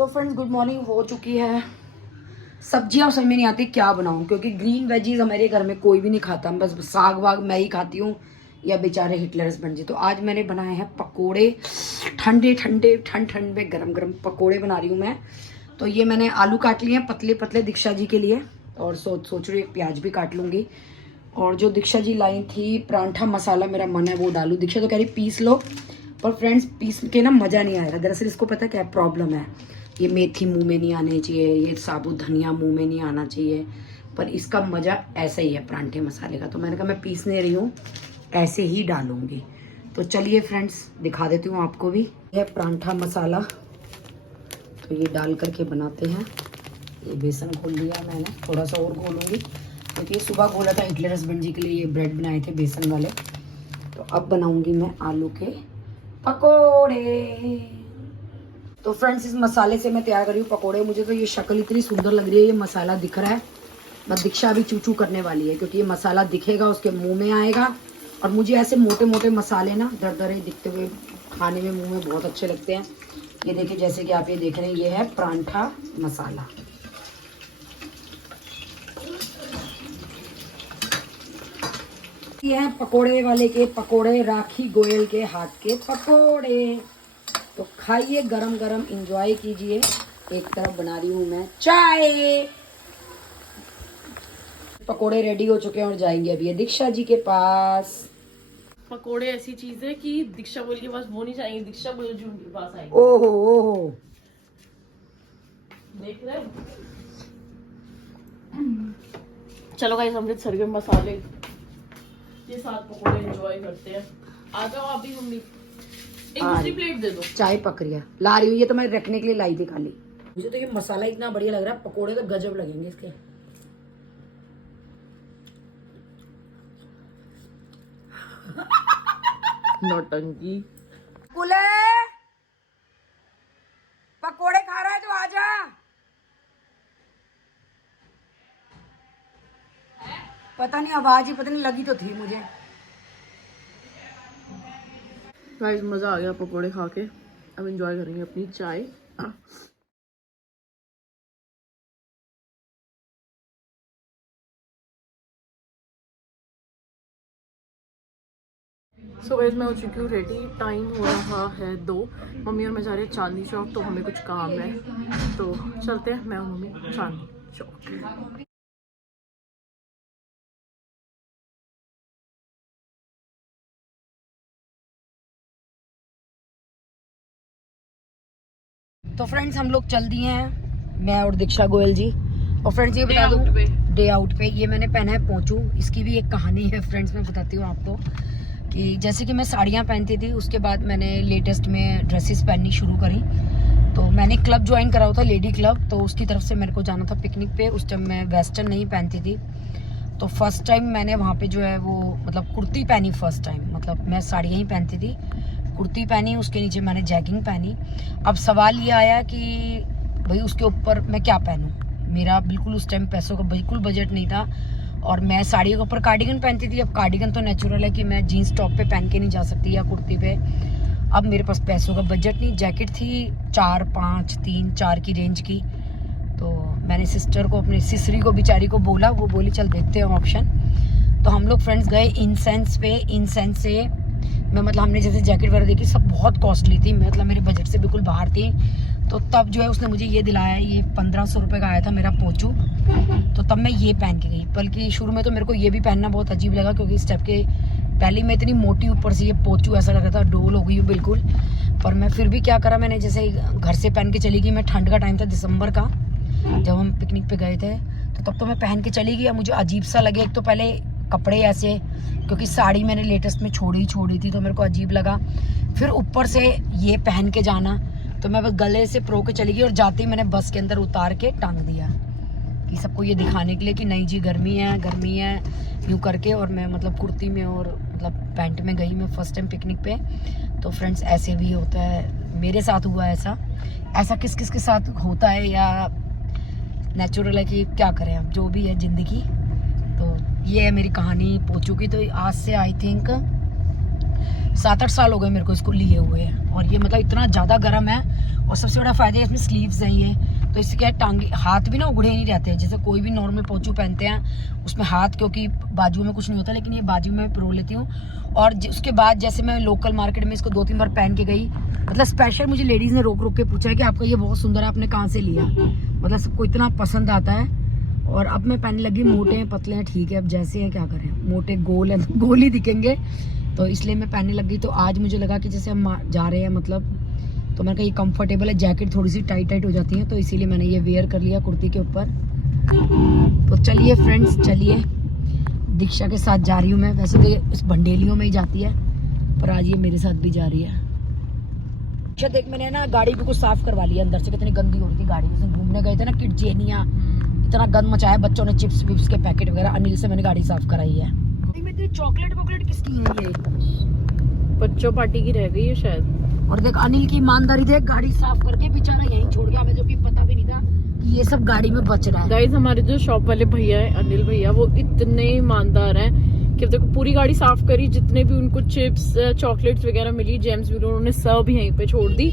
तो friends good morning हो चुकी है। सब्जियां समझ में नहीं आती क्या बनाऊं, क्योंकि ग्रीन वेजीज हमारे घर में कोई भी नहीं खाता, बस साग वाग मैं ही खाती हूँ या बेचारे हिटलर्स बन जी। तो आज मैंने बनाए हैं पकोड़े, ठंडे ठंडे ठंड में गरम गरम पकोड़े बना रही हूँ मैं। तो ये मैंने आलू काट लिए हैं पतले पतले दीक्षा जी के लिए, और सोच रही हूँ एक प्याज भी काट लूँगी। और जो दीक्षा जी लाई थी परांठा मसाला, मेरा मन है वो डालूँ। दीक्षा तो कह रही पीस लो, पर फ्रेंड्स पीस के ना मज़ा नहीं आएगा। दरअसल इसको पता क्या प्रॉब्लम है, ये मेथी मुंह में नहीं आनी चाहिए, ये साबुत धनिया मुंह में नहीं आना चाहिए, पर इसका मज़ा ऐसा ही है परांठे मसाले का। तो मैंने कहा मैं पीस नहीं रही हूँ, ऐसे ही डालूंगी। तो चलिए फ्रेंड्स दिखा देती हूँ आपको भी। यह परांठा मसाला तो ये डाल करके बनाते हैं। ये बेसन घोल लिया मैंने, थोड़ा सा और घोलूँगी क्योंकि ये सुबह घोला था इडली हस्बैंड जी के लिए, ये ब्रेड बनाए थे बेसन वाले। तो अब बनाऊंगी मैं आलू के पकोड़े। तो फ्रेंड्स इस मसाले से मैं तैयार कर रही हूँ पकोड़े। मुझे तो ये शक्ल इतनी सुंदर लग रही है, ये मसाला दिख रहा है, बस दीक्षा भी चूचू करने वाली है क्योंकि ये मसाला दिखेगा उसके मुंह में आएगा। और मुझे ऐसे मोटे मोटे मसाले ना दरदरे दिखते हुए खाने में मुंह में बहुत अच्छे लगते हैं। ये देखिए जैसे कि आप ये देख रहे हैं, ये है परांठा मसाला। ये है पकोड़े वाले के पकोड़े, राखी गोयल के हाथ के पकोड़े। तो खाइए गरम गरम, एंजॉय कीजिए। एक तरफ बना रही हूँ मैं चाय। पकोड़े रेडी हो चुके हैं और जाएंगे अभी ये दीक्षा जी के पास। पकोड़े ऐसी चीज है कि दीक्षा बोल के पास वो नहीं जाएंगे, दीक्षा बोल जो उनके पास आएंगे। ओहो ओहो, देख रहे हो? चलो गाइस, अमृतसर के मसाले के साथ पकोड़े एंजॉय करते हैं। आ जाओ आप भी मम्मी, एक दूसरी प्लेट दे दो। चाय पक रही है, ला रही हूँ। ये तो मैं रखने के लिए लाई थी खाली। मुझे तो ये मसाला इतना बढ़िया लग रहा है, पकोड़े तो गजब लगेंगे इसके। नौटंकी। कुले पकोड़े खा रहा है तो आजा। पता नहीं आवाज ही पता नहीं लगी तो थी मुझे। गाइस मजा आ गया पकोड़े खा के। अब एंजॉय करेंगे अपनी चाय। सो गाइस मैं हो चुकी हूँ रेडी। टाइम हो रहा है 2। मम्मी और मैं जा रहे हैं चांदनी चौक, तो हमें कुछ काम है तो चलते हैं मैं और मम्मी चांदनी चौक। तो फ्रेंड्स हम लोग चल दिए हैं, मैं और दीक्षा गोयल जी। और फ्रेंड्स ये बता दूं, डे आउट पे ये मैंने पहना है पोंचू। इसकी भी एक कहानी है फ्रेंड्स, मैं बताती हूँ आपको। कि जैसे कि मैं साड़ियाँ पहनती थी, उसके बाद मैंने लेटेस्ट में ड्रेसेस पहननी शुरू करी। तो मैंने क्लब ज्वाइन करा हुआ था, लेडी क्लब, तो उसकी तरफ से मेरे को जाना था पिकनिक पे। उस टाइम मैं वेस्टर्न नहीं पहनती थी, तो फर्स्ट टाइम मैंने वहाँ पे जो है वो मतलब कुर्ती पहनी। फर्स्ट टाइम मतलब मैं साड़ियाँ ही पहनती थी, कुर्ती पहनी, उसके नीचे मैंने जैगिंग पहनी। अब सवाल ये आया कि भाई उसके ऊपर मैं क्या पहनूं। मेरा बिल्कुल उस टाइम पैसों का बिल्कुल बजट नहीं था, और मैं साड़ियों के ऊपर कार्डिगन पहनती थी। अब कार्डिगन तो नेचुरल है कि मैं जीन्स टॉप पे पहन के नहीं जा सकती या कुर्ती पे। अब मेरे पास पैसों का बजट नहीं। जैकेट थी 4, 5, 3, 4 की रेंज की। तो मैंने सिस्टर को, अपनी सिसरी को बेचारी को बोला, वो बोली चल देखते हैं ऑप्शन। तो हम लोग फ्रेंड्स गए इंसेंस पे। इंसेंस से मैं मतलब हमने जैसे जैकेट वगैरह देखी, सब बहुत कॉस्टली थी, मतलब मेरे बजट से बिल्कुल बाहर थी। तो तब जो है उसने मुझे ये दिलाया, ये 1500 रुपये का आया था मेरा पोंचू। तो तब मैं ये पहन के गई। बल्कि शुरू में तो मेरे को ये भी पहनना बहुत अजीब लगा, क्योंकि इस टाइप के पहले मैं इतनी मोटी, ऊपर से ये पोंचू ऐसा लग रहा था डोल हो गई हूँ बिल्कुल। पर मैं फिर भी क्या करा, मैंने जैसे घर से पहन के चली गई। मैं ठंड का टाइम था, दिसंबर का, जब हम पिकनिक पे गए थे, तो तब तो मैं पहन के चली गई। अब मुझे अजीब सा लगे, एक तो पहले कपड़े ऐसे, क्योंकि साड़ी मैंने लेटेस्ट में छोड़ी थी, तो मेरे को अजीब लगा। फिर ऊपर से ये पहन के जाना, तो मैं बस गले से प्रो के चली गई। और जाते ही मैंने बस के अंदर उतार के टांग दिया, कि सबको ये दिखाने के लिए कि नहीं जी गर्मी है यूँ करके। और मैं मतलब कुर्ती में और मतलब पैंट में गई मैं फर्स्ट टाइम पिकनिक पे। तो फ्रेंड्स ऐसे भी होता है, मेरे साथ हुआ ऐसा किस किस के साथ होता है, या नेचुरल है कि क्या करें अब, जो भी है ज़िंदगी। तो ये है मेरी कहानी पोंचू की। तो आज से आई थिंक 7-8 साल हो गए मेरे को इसको लिए हुए हैं, और ये मतलब इतना ज़्यादा गर्म है। और सबसे बड़ा फायदा है इसमें स्लीव्स हैं ये, तो इससे क्या है टांगे हाथ भी ना उगड़े नहीं रहते हैं, जैसे कोई भी नॉर्मल पोंचू पहनते हैं उसमें हाथ, क्योंकि बाजू में कुछ नहीं होता, लेकिन ये बाजू में पिरो लेती हूँ। और उसके बाद जैसे मैं लोकल मार्केट में इसको 2-3 बार पहन के गई, मतलब स्पेशल मुझे लेडीज़ ने रोक रोक के पूछा है कि आपका ये बहुत सुंदर है, आपने कहाँ से लिया, मतलब सबको इतना पसंद आता है। और अब मैं पहनने लगी, मोटे हैं पतले हैं ठीक है, अब जैसे हैं क्या करें, मोटे गोल हैं तो गोल ही दिखेंगे, तो इसलिए मैं पहनने लग गई। तो आज मुझे लगा कि जैसे हम जा रहे हैं मतलब, तो मैंने कहा ये कंफर्टेबल है, जैकेट थोड़ी सी टाइट हो जाती है, तो इसीलिए मैंने ये वेयर कर लिया कुर्ती के ऊपर। तो चलिए फ्रेंड्स, चलिए दीक्षा के साथ जा रही हूँ मैं, वैसे तो इस भंडेलियों में ही जाती है, पर आज ये मेरे साथ भी जा रही है। अच्छा देख, मैंने ना गाड़ी भी कुछ साफ करवा लिया, अंदर से कितनी गंदी हो रही थी गाड़ी, जैसे घूमने गए थे ना किडजेनिया, इतना गंद मचाया बच्चों ने, चिप्स विप्स के पैकेट वगैरह, अनिल से मैंने गाड़ी साफ कराई है। चॉकलेट वॉकलेट किसकी है ये? बच्चों पार्टी की रह गई है शायद। और देख अनिल की ईमानदारी, देख गाड़ी साफ करके बेचारा यहीं छोड़ गया, हमें जो कि पता भी नहीं था कि ये सब गाड़ी में बच रहा है। गाइस हमारे जो शॉप वाले भैया है अनिल भैया, वो इतने ईमानदार हैं कि देखो पूरी गाड़ी साफ करी, जितने भी उनको चिप्स चॉकलेट्स वगैरह मिली, जेम्स भी, उन्होंने सब यहीं पे छोड़ दी।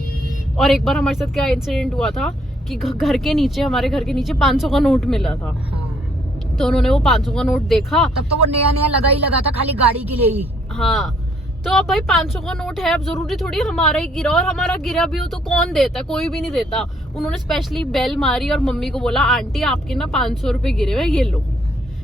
और एक बार हमारे साथ क्या इंसिडेंट हुआ था कि घर के नीचे, हमारे घर के नीचे 500 का नोट मिला था। हाँ। तो उन्होंने वो 500 का नोट देखा, तब तो वो नया लगा था खाली गाड़ी के लिए ही। हाँ, तो अब भाई 500 का नोट है, अब जरूरी थोड़ी हमारा ही गिरा, और हमारा गिरा भी हो तो कौन देता, कोई भी नहीं देता। उन्होंने स्पेशली बेल मारी और मम्मी को बोला आंटी आपके ना 500 रुपए गिरे हुए, ये लो।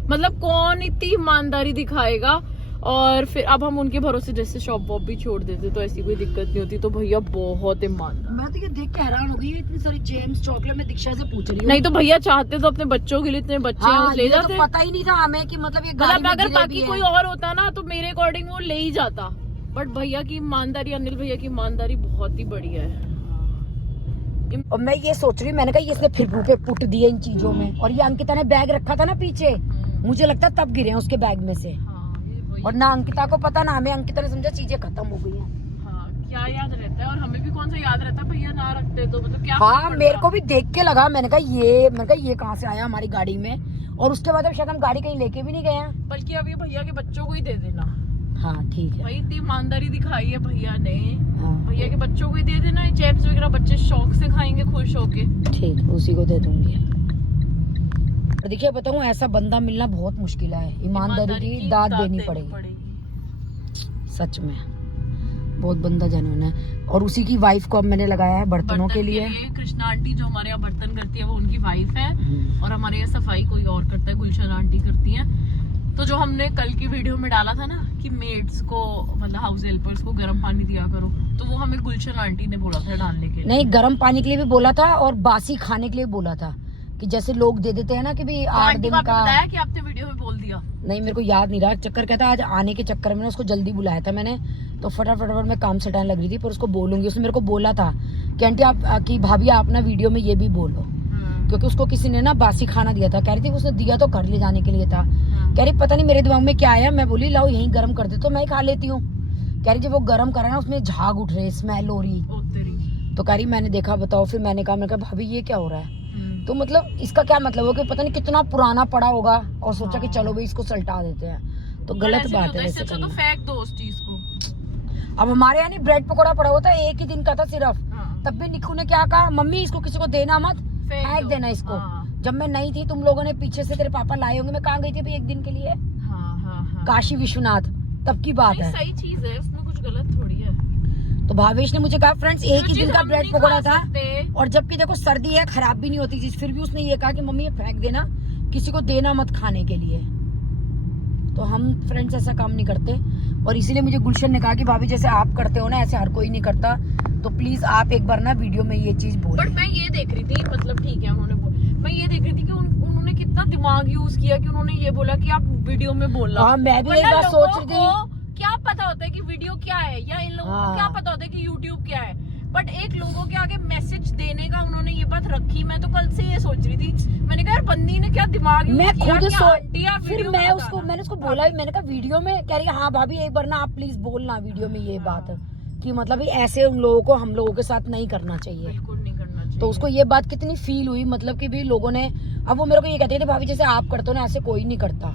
मतलब कौन इतनी ईमानदारी दिखाएगा। और फिर अब हम उनके भरोसे जैसे शॉप वॉप भी छोड़ देते तो ऐसी कोई दिक्कत नहीं होती। तो भैया बहुत ईमानदार। मैं तो ये देख के हैरान हो गई, इतनी सारी जेम्स चॉकलेट में दीक्षा से पूछ रही हूँ। नहीं तो भैया चाहते तो अपने बच्चों के लिए, इतने बच्चे हैं, हाँ, ले जाते। तो पता ही नहीं था हमें कि मतलब ये गाड़ी मतलब में अगर गिरे बाकी भी कोई और होता ना तो मेरे अकॉर्डिंग वो ले ही जाता, बट भैया की ईमानदारी, अनिल भैया की ईमानदारी बहुत ही बढ़िया है। और मैं ये सोच रही हूँ, मैंने कहा ये इसने फिर मुंह पे पुट दिए इन चीजों में, और ये अंकिता ने बैग रखा था ना पीछे, मुझे लगता है तब गिरे हैं उसके बैग में से। और ना अंकिता को पता, ना हमें, अंकिता ने समझा चीजें खत्म हो गई हैं। हाँ, क्या याद रहता है, और हमें भी कौन सा याद रहता है, भैया ना रखते तो मतलब क्या। हाँ, मेरे को भी देख के लगा, मैंने कहा ये कहाँ से आया हमारी गाड़ी में। और उसके बाद अब शायद हम गाड़ी कहीं लेके भी नहीं गए हैं, बल्कि अब ये भैया के बच्चों को ही दे देना। हाँ ठीक है भाई इतनी ईमानदारी दिखाई है भैया ने, हाँ भैया के बच्चों को ही दे देना, चिप्स वगैरह बच्चे शौक से खाएंगे खुश होके। ठीक, उसी को दे दूंगी। और देखिए बताऊँ, ऐसा बंदा मिलना बहुत मुश्किल है, ईमानदारी की दाद देनी पड़ेगी सच में, बहुत बंदा जनून है। और उसी की वाइफ को अब मैंने लगाया है बर्तनों के लिए। कृष्णा आंटी जो हमारे यहाँ बर्तन करती है वो उनकी वाइफ है, और हमारे यहाँ सफाई कोई और करता है, गुलशन आंटी करती है। तो जो हमने कल की वीडियो में डाला था ना कि मेड्स को, मतलब हाउस हेल्पर्स को गर्म पानी दिया करो, तो वो हमें गुलशन आंटी ने बोला था डालने के लिए। नहीं, गर्म पानी के लिए भी बोला था और बासी खाने के लिए बोला था, कि जैसे लोग दे देते हैं ना कि भी 8 दिन का। बताया कि आपने वीडियो में बोल दिया? नहीं, मेरे को याद नहीं रहा, चक्कर कहता आज आने के चक्कर में उसको जल्दी बुलाया था मैंने, तो फटाफट मैं काम सटाने लग रही थी, पर उसको बोलूंगी। उसने मेरे को बोला था कि आंटी आप, कि भाभी आप ना वीडियो में ये भी बोलो, क्योंकि उसको किसी ने ना बासी खाना दिया था। कह रही थी उसने दिया तो घर ले जाने के लिए था, कह रही पता नहीं मेरे दिमाग में क्या आया, मैं बोली लाओ यहीं गर्म कर दे तो मैं खा लेती हूँ। कह रही जब वो गर्म करा ना उसमें झाग उठ रहे, स्मेल हो रही, तो कह रही मैंने देखा बताओ। फिर मैंने कहा भाभी ये क्या हो रहा है, तो मतलब इसका क्या मतलब हो कि पता नहीं कितना पुराना पड़ा होगा, और सोचा कि चलो भाई इसको सल्टा देते हैं, तो गलत बात है वैसे तो फेंक दो उस चीज को। अब हमारे यहाँ नहीं ब्रेड पकौड़ा पड़ा हुआ था, एक ही दिन का था सिर्फ, तब भी निक्कू ने क्या कहा, मम्मी इसको किसी को देना मत, फेंक देना इसको। जब मैं नहीं थी, तुम लोगों ने पीछे से, तेरे पापा लाए होंगे, मैं कहाँ गई थी भाई एक दिन के लिए, काशी विश्वनाथ, तब की बात है। सही चीज है, उसमें कुछ गलत थोड़ी है। तो भावेश ने मुझे कहा फ्रेंड्स एक ही दिन का ब्रेड पकौड़ा था, और जबकि देखो सर्दी है, खराब भी नहीं होती चीज, फिर भी उसने ये कहा कि मम्मी ये फेंक देना, किसी को देना मत खाने के लिए। तो हम फ्रेंड्स ऐसा काम नहीं करते, और इसीलिए मुझे गुलशन ने कहा कि भाभी जैसे आप करते हो ना ऐसे हर कोई नहीं करता, तो प्लीज आप एक बार ना वीडियो में ये चीज बोलो। बट मैं ये देख रही थी, मतलब ठीक है उन्होंने मैं ये देख रही थी कि उन्होंने कितना दिमाग यूज किया कि उन्होंने ये बोला कि आप वीडियो में बोलना। हाँ, मैं भी एक बार सोच रही थी, क्या पता होता है कि वीडियो क्या है, या इन लोगों को क्या पता होता है कि यूट्यूब क्या है, बट एक लोगों के आगे मैसेज देने का उन्होंने ये बात रखी। मैं तो कल से ये सोच रही थी, मैंने कहा यार बंदी ने क्या दिमाग यूज मैं किया, खुद फिर मैंने उसको बोला, मैंने कहा वीडियो में, कह रही हाँ भाभी एक बार ना आप प्लीज बोलना वीडियो में ये बात, कि मतलब ऐसे उन लोगों को हम लोगों के साथ नहीं करना चाहिए, बिल्कुल नहीं करना चाहिए। तो उसको ये बात कितनी फील हुई, मतलब कि भी लोगों ने, अब वो मेरे को ये कहते थे भाभी जैसे आप करते हो ना ऐसे कोई नहीं करता।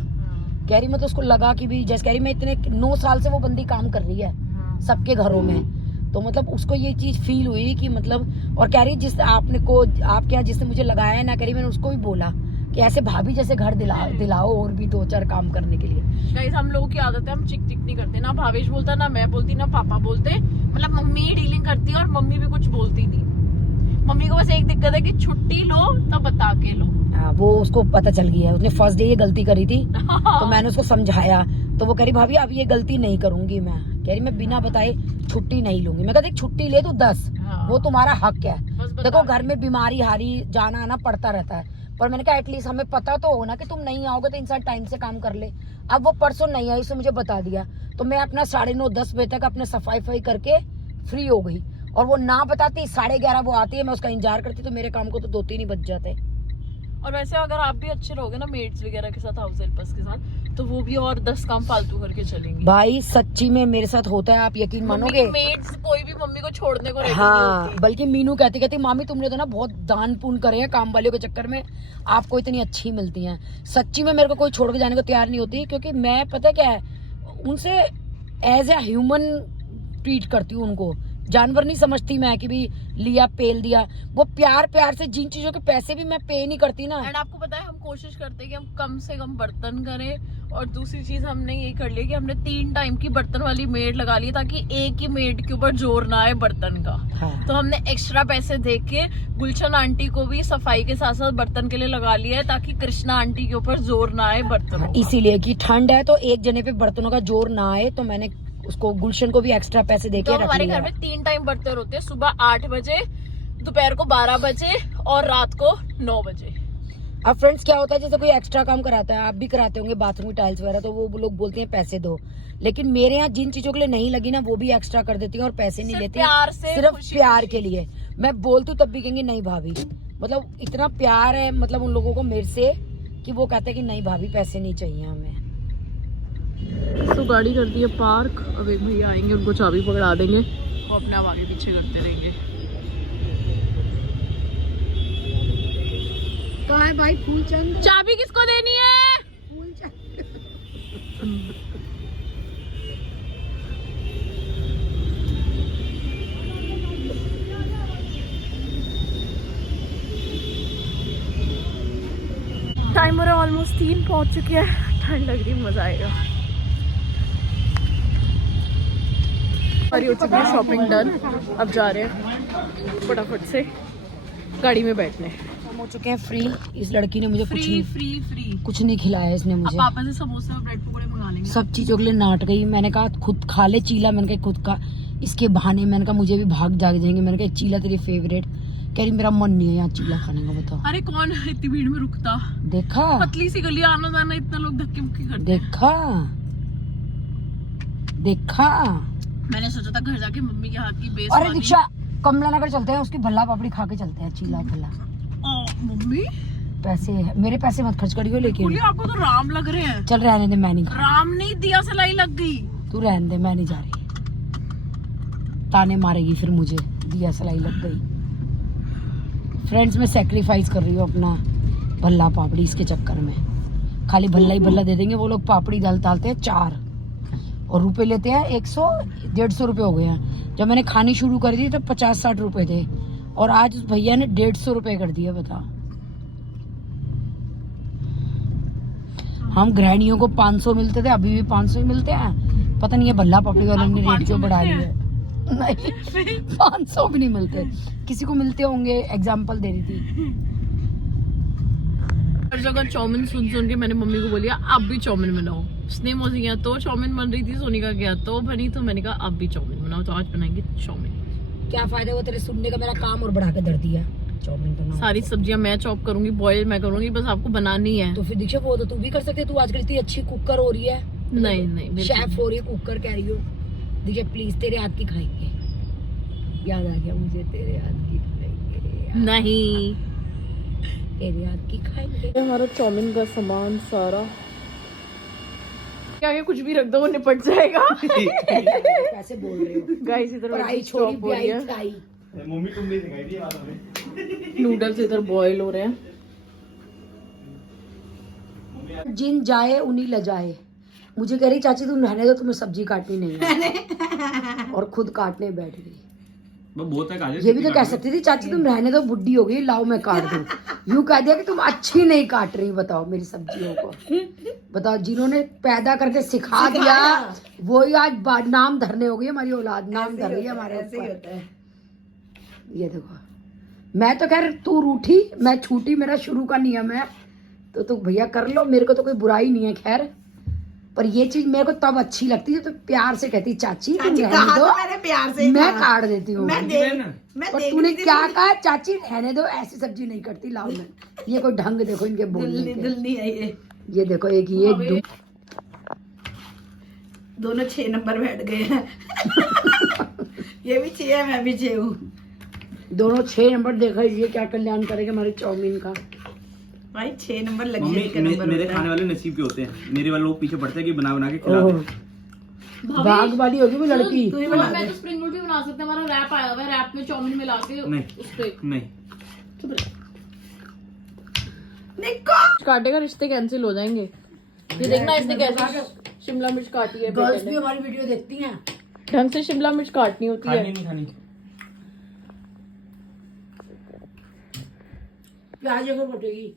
कह रही मतलब उसको लगा कि भी जैसे कह रही मैं इतने 9 साल से वो बंदी काम कर रही है, सबके घरों में। तो मतलब उसको ये चीज फील हुई कि मतलब, और कह रही जिस आपके यहाँ जिसने मुझे लगाया है ना, कह रही मैंने उसको भी बोला कि ऐसे भाभी जैसे घर दिलाओ और भी 2-4 काम करने के लिए। गाइस हम लोगों की आदत है, हम चिक चिक नहीं करते, ना भावेश बोलता, ना मैं बोलती, ना पापा बोलते, मतलब मम्मी ही डीलिंग करती है और मम्मी भी कुछ बोलती नहीं। मम्मी को बस एक दिक्कत है कि छुट्टी लो तब बता के लो। वो उसको पता चल गया है, उसने फर्स्ट डे ये गलती करी थी तो मैंने उसको समझाया, तो वो कह रही भाभी अब ये गलती नहीं करूंगी मैं। कह रही मैं बिना बताए छुट्टी नहीं लूंगी। मैं कहती छुट्टी ले तू 10, वो तुम्हारा हक है। देखो घर में बीमारी हारी जाना आना पड़ता रहता है, पर मैंने कहा एटलीस्ट हमें पता तो हो ना कि तुम नहीं आओगे तो इंसान टाइम से काम कर ले। अब वो परसों नहीं आई, उसने मुझे बता दिया, तो मैं अपना 9:30-10 बजे तक अपने सफाई करके फ्री हो गई। और वो ना बताती 11:30 वो आती है, मैं उसका इंतजार करती, तो मेरे काम को तो 2-3 ही बज जाते। और वैसे अगर आप भी अच्छे रहोगे ना मेड्स वगैरह के साथ, हाउस हेल्पर्स के साथ, तो वो भी और 10 काम फालतू करके चलेंगी। भाई सच्ची में मेरे साथ होता है, आप यकीन मानोगे। मेड्स कोई भी मम्मी को छोड़ने को रेडी नहीं हाँ, होती। बल्कि मीनू कहती मामी तुमने तो ना बहुत दान पुण्य करे हैं काम वालियों के चक्कर में, आपको इतनी अच्छी मिलती हैं। सच्ची में मेरे को कोई छोड़ के जाने को तैयार नहीं होती, क्योंकि मैं पता क्या है उनसे एज ए ह्यूमन ट्रीट करती हूँ उनको। जानवर नहीं समझती मैं कि भी लिया पेल दिया। वो प्यार से जिन चीजों के पैसे भी मैं पे नहीं करती ना। एंड आपको पता है हम कोशिश करते हैं कि हम कम से कम बर्तन करें। और दूसरी चीज हमने ये कर लिया कि हमने 3 टाइम की बर्तन वाली मेड लगा ली, ताकि एक ही मेड के ऊपर जोर ना आए बर्तन का। हाँ। तो हमने एक्स्ट्रा पैसे दे के गुलशन आंटी को भी सफाई के साथ साथ बर्तन के लिए लगा लिया है, ताकि कृष्णा आंटी के ऊपर जोर ना आए बर्तन। इसीलिए कि ठंड है तो एक जने पे बर्तनों का जोर ना आए, तो मैंने उसको गुलशन को भी एक्स्ट्रा पैसे देके तो हमारे घर में 3 टाइम बर्तन होते हैं, सुबह 8 बजे, दोपहर को 12 बजे और रात को 9 बजे। अब फ्रेंड्स क्या होता है, जैसे कोई एक्स्ट्रा काम कराता है, आप भी कराते होंगे बाथरूम टाइल्स वगैरह, तो वो लोग बोलते हैं पैसे दो। लेकिन मेरे यहाँ जिन चीजों के लिए नहीं लगी ना, वो भी एक्स्ट्रा कर देती हैं और पैसे नहीं लेती, प्यार से, सिर्फ प्यार के लिए। मैं बोलती हूँ तब भी कहेंगे नहीं भाभी, मतलब इतना प्यार है मतलब उन लोगों को मेरे से, कि वो कहते हैं कि नहीं भाभी पैसे नहीं चाहिए हमें। तो गाड़ी कर दी है पार्क, अब एक भैया आएंगे उनको चाबी पकड़ा देंगे, वो अपने आप आगे पीछे करते रहेंगे। तो है भाई फूलचंद, चाबी किसको देनी है? फूलचंद। टाइम हो रहा है ऑलमोस्ट 3, पहुंच चुके हैं, ठंड लग रही है, मजा आएगा। हमारी हो चुकी है शॉपिंग डन, अब जा रहे हैं फटाफट से गाड़ी में बैठने। हम हो चुके हैं फ्री। इस लड़की ने मुझे फ्री कुछ नहीं खिलाया इसने मुझे। पापा से समोसे और ब्रेड पकौड़े मंगा लेंगे। सब चीजों के लिए नाट गई। मैंने कहा खुद खा ले चीला, मैंने कहा खुद का, इसके बहाने मैंने कहा मुझे भी भाग जाग जाएंगे। मैंने कहा चीला तेरी फेवरेट, कह रही मेरा मन नहीं है यहाँ चीला खाने का। बताओ अरे कौन इतनी भीड़ में रुकता, देखा पतली सी गली आना जाना, इतना लोग धक्के मुक्की करते। देखा मैंने सोचा था घर जाके मम्मी के हाथ की बेस। अरे दीक्षा कमला नगर चलते हैं, उसकी भल्ला पापड़ी खा के चलते हैं, चीला भल्ला। मम्मी पैसे मेरे पैसे मत खर्च करियो, लेकिन आपको तो राम लग रहे हैं। चल रहने दे, मैं नहीं खा। राम नहीं, दिया सलाई लग गई। तू रहने दे, मैं नहीं जा रही, ताने मारेगी फिर मुझे, दिया सलाई लग गई। फ्रेंड्स मैं सेक्रीफाइस कर रही हूँ अपना भल्ला पापड़ी इसके चक्कर में। खाली भल्ला ही भल्ला दे देंगे वो लोग, पापड़ी डालते हैं 4 और रुपए लेते हैं 100-150 रुपए हो गए हैं। जब मैंने खानी शुरू कर दी तो 50-60 रुपए थे, और आज उस भैया ने 150 रुपए कर दिया। बता, हम गृहिणियों को 500 मिलते थे, अभी भी 500 ही मिलते हैं। पता नहीं है भल्ला पापड़ी वाले ने रेट क्यों बढ़ा लिया है। नहीं 500 भी नहीं मिलते, किसी को मिलते होंगे, एग्जाम्पल दे रही थी। हर जगह चाउमीन सुन के मैंने मम्मी को बोलिया आप भी चाउमीन बनाओ। स्नेह मौसी गया तो चाउमीन बन रही थी, सोनिका गया तो बनी, तो मैंने कहा आप भी चाउमीन बनाओ, तो आज बनाएंगे चाउमीन। क्या फायदा वो तेरे सुनने का, मेरा काम और बढ़ा के दर दिया। चाउमीन बनाओ, सारी सब्जियां मैं चॉप करूंगी, बॉयल मैं करूंगी, बस आपको बनानी है। तो फिर दीक्षा वो तो तू भी कर सकते, तू आजकल इतनी अच्छी कुकर हो रही है। नहीं शेफ हो रही है, कुकर कह रही हो। दीक्षा प्लीज तेरे हाथ की खाएंगे, याद आ गया मुझे, तेरे हाथ की खाएंगे। नहीं, तेरे हाथ की खाएंगे। हमारा चाउमीन का सामान सारा क्या कुछ भी रख दो वो निपट जाएगा। कैसे बोल रहे हो गाइस, इधर पढ़ाई छोड़ी ब्याई खाई। मम्मी तुमने सिखाई थी बात हमें। नूडल्स इधर बॉयल हो रहे हैं। जिन जाए उन्हीं ले जाए, मुझे कह रही चाची तुम रहने दो, तुम्हें सब्जी काटनी नहीं है और खुद काटने बैठ गई। वो बहुत है काजल। ये भी तो कह सकती थी चाची तुम रहने दो, बुढ़ी हो गई, लाओ मैं काट दूं। यूं कह दिया कि तुम अच्छी नहीं काट रही, बताओ मेरी सब्जियों को। बताओ, जिन्होंने पैदा करके सिखा दिया वही आज नाम धरने हो गई, हमारी औलाद नाम धर रही है हमारे ऊपर। ये देखो, मैं तो खैर तू रूठी मैं छूटी, मेरा शुरू का नियम है, तो तू भैया कर लो, मेरे को तो कोई बुराई नहीं है खैर। पर ये चीज मेरे को तब अच्छी लगती है तो प्यार से कहती चाची तुम रहने दो, मैंने प्यार से मैं काट देती हूँ। मैं पर तूने क्या कहा, चाची रहने दो, ऐसी सब्जी नहीं करती, लाओ मैं। ये कोई ढंग देखो इनके बोलने के। दुल्ली है ये देखो एक ये दोनों 6 नंबर बैठ गए हैं। ये भी 6 है, मैं भी 6 हूँ। दोनों 6 नंबर। देखा ये क्या कल्याण करेगा हमारे चाउमीन का। भाई 6 नंबर लगी मम्मी है, नंबर मेरे होता है। खाने वाले नसीब के होते हैं, मेरे वाले लोग पीछे पड़ते हैं कि बना बना के खिला दे। बाग वाली होगी वो लड़की। तू ही हाँ, बना मैं दे। तो स्प्रिंग रोल भी बना सकते हैं, हमारा रैप आया हुआ है, रैप में चाउमीन मिला के नहीं। उस पे नहीं निको काटेगा, रिश्ते कैंसिल हो जाएंगे। ये देखना इसने कैसे शिमला मिर्च काटी है गर्ल्स बेटे भी ने। हमारी वीडियो देखती हैं। ढंग से शिमला मिर्च काटनी होती है। नहीं खानी। प्याज अगर बटेगी